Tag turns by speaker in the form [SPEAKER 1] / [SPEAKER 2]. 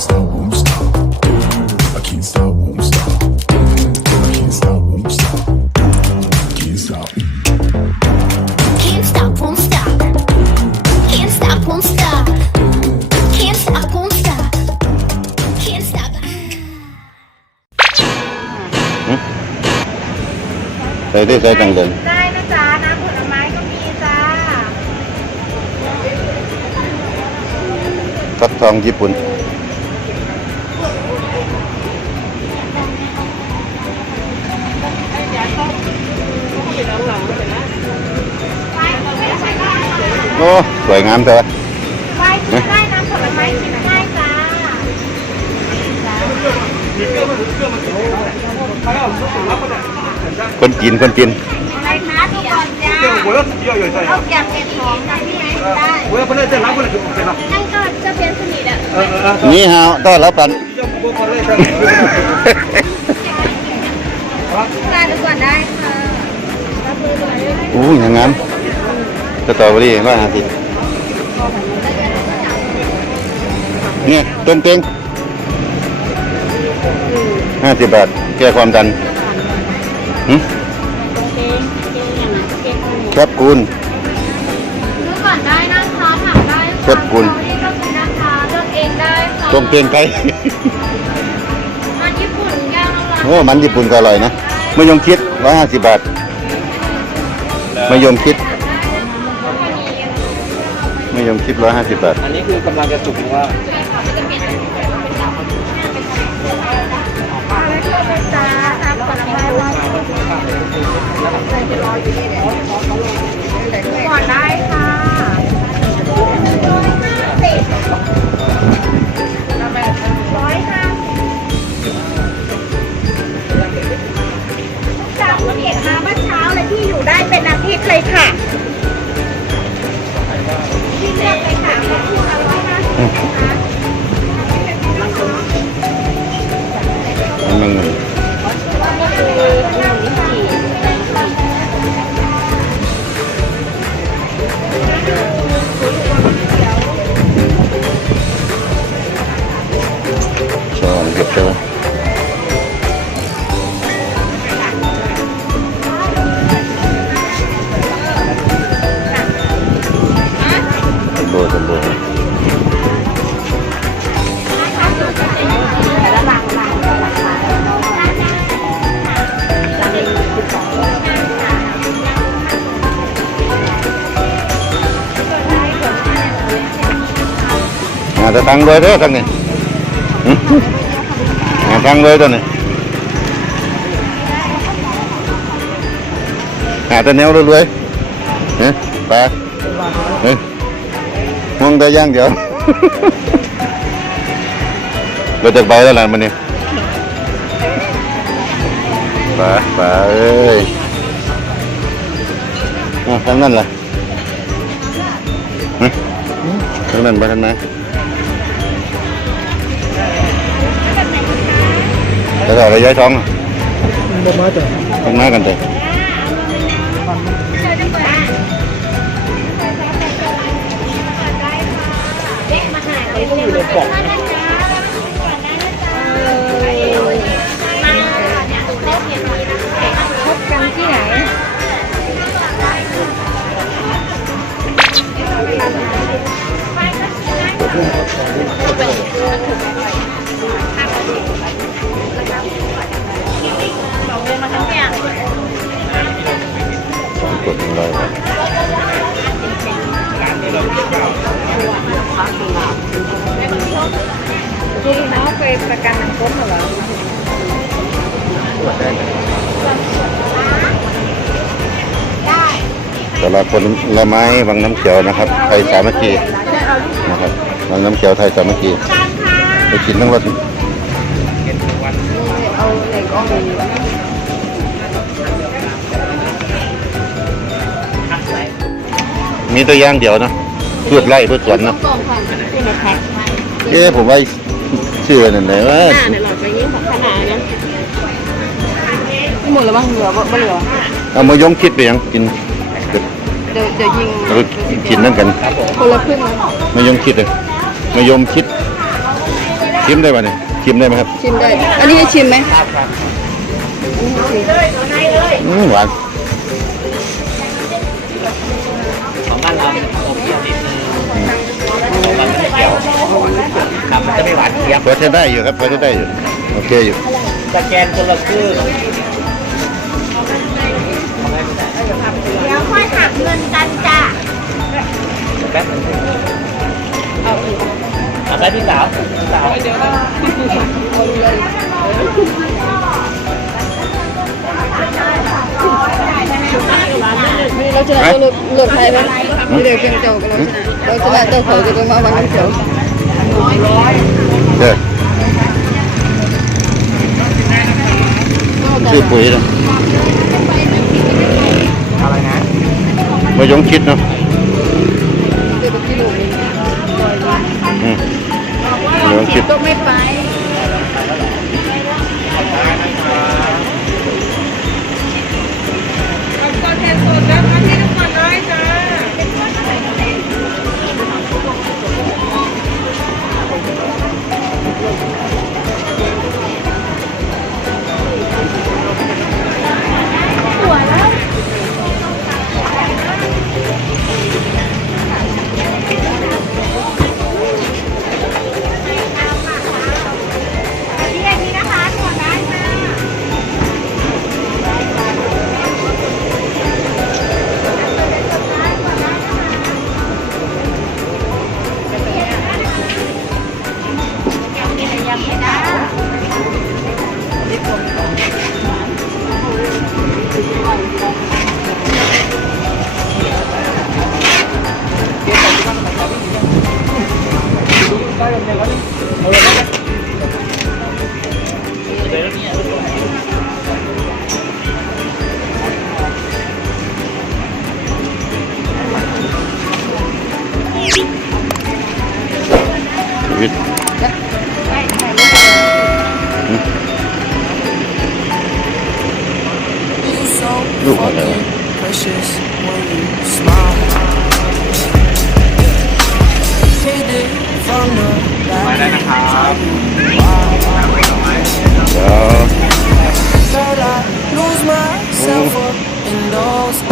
[SPEAKER 1] stop, won't stop. I can't stop, won't stop. I can't stop, won't stop. Can't stop.
[SPEAKER 2] Can't stop, won't stop. Can't stop, won't stop. Can't stop, won't stop. Can't stop.
[SPEAKER 3] ใส่ได้ใส่ตังเดิน
[SPEAKER 4] ได้นะจ๊ะน้ำผลไม้ก็มีจ้า
[SPEAKER 3] ฟักทองญี่ปุ่น โอ้ สวยงามเธอ
[SPEAKER 4] ไปนได้น้ำผลไม้กินได้จ้า
[SPEAKER 3] คนจีนคนจีน
[SPEAKER 4] อะไรคะทุกคนจ้าเอาเก็บเก็บของได้ที่ไหนได้
[SPEAKER 5] อ
[SPEAKER 4] นั่นก็จะเป็นสนิทอะ
[SPEAKER 3] นี่ฮาต้อนรับกัน
[SPEAKER 4] ร้านก่อนได้ค่ะ
[SPEAKER 3] อู้ยังงั้น สตรอเบอรี่ร้อยห้าสิบเนี่ยต้นเต็งห้าสิบบาทแก้ความดันหึแคบกูล
[SPEAKER 4] ดูก่อนได้นะคะถามได้
[SPEAKER 3] เช็ดกุล
[SPEAKER 4] นี่ก็คือนะคะเลือกเองได้ค่ะ
[SPEAKER 3] ต้มเต็งไก่
[SPEAKER 4] มันญี่ปุ่นย่างละลาย
[SPEAKER 3] โอ้มันญี่ปุ่นก็อร่อยนะมะยงคิดร้อยห้าสิบบาทมะยงคิด มะยงคิดร้อยห้าสิบบาท
[SPEAKER 5] อันนี้คือกำลังจะสุกหรือว่า
[SPEAKER 4] จ้าน้ำผลไม้ว่าก่อนได้
[SPEAKER 3] แต่ตังค์เลยเด้อตังนี่หาตังค์เลยตัวนี้หาแต่แนวรวยๆเฮ้ยไปเฮ้ยมองแต่ย่างเดียวเราจะไปแล้วล่ะมันนี่ไปไปเอ้ยอะทางนั้นล่ะหึทางนั้นไปทางไหน แล้วก็อะไรย้ายท้องอะ
[SPEAKER 5] บ่มาจ้ะ
[SPEAKER 3] ทางหน้ากันเถอะ
[SPEAKER 5] กล่อง
[SPEAKER 4] พ ก
[SPEAKER 3] ดหนึ่งวะ
[SPEAKER 4] ลุงน้องเคยประกันสังคมเหรอ
[SPEAKER 3] ตลาดผลไม้บางน้ำเขียวนะครับ ไทยสามัคคีนะครับบางน้ำเขียวไทยสามัคคีไปกินทั้งรถ
[SPEAKER 4] เอาเหล็กออก เลย
[SPEAKER 3] มีตัวอย่างเดียวนะพืชไร่พืชสวนนะ
[SPEAKER 4] กล่องค่ะที่ในแพ็ค
[SPEAKER 3] เอ๊ะผมว่าชื่อนั่นไหนว่า
[SPEAKER 4] หน้าเนี่ยหลอดไปยิ่งของขนาดนะหมดแล้วบ้างเหลือบ่เหลือ
[SPEAKER 3] เอามายงคิดไปยังกิน
[SPEAKER 4] เดี๋ยวเดี๋ยวยิง
[SPEAKER 3] แล้วก็กินนั่นกัน
[SPEAKER 4] คนละครึ่งนะ
[SPEAKER 3] มายงคิดเลยมายมคิดชิมได้ป่ะเนี่ยชิมได้ไหมครับ
[SPEAKER 6] ชิมได้ อันนี้ให้ชิมไหม
[SPEAKER 3] อืมหวาน
[SPEAKER 5] ของ บ้านเราเป็นของเปรี้ยวนิดนึงของบ้านไม่เกี่ยวครับมันจะไม่หวานเจี๊ยบ
[SPEAKER 3] พอใช้ได้อยู่ครับพอใช้ได้อยู่ โอเคอยู่
[SPEAKER 5] สแกนคนละครึ่ง
[SPEAKER 4] เดี๋ยวค่อยหักเงินกันจ้ะ
[SPEAKER 5] แป๊บนึงเอาไปพี่สาวพี่สาว
[SPEAKER 6] เราช นะเราเลือกไทยไหมไม่ได้เพียงเจ้ากันเราชนะเราชนะเจ้าเขาจะไปมาวันน้ำเขียว
[SPEAKER 3] เด้อชื่อปุ๋ยนะ
[SPEAKER 5] อะไรนะ
[SPEAKER 3] มายงชิดเนาะ
[SPEAKER 6] เดี๋ยวกิโลนึง
[SPEAKER 3] อืมมายงชิด
[SPEAKER 6] ก็ไม่ไป
[SPEAKER 3] ชี good one though.
[SPEAKER 7] Precious when you smile.
[SPEAKER 5] Yo. I lose myself in those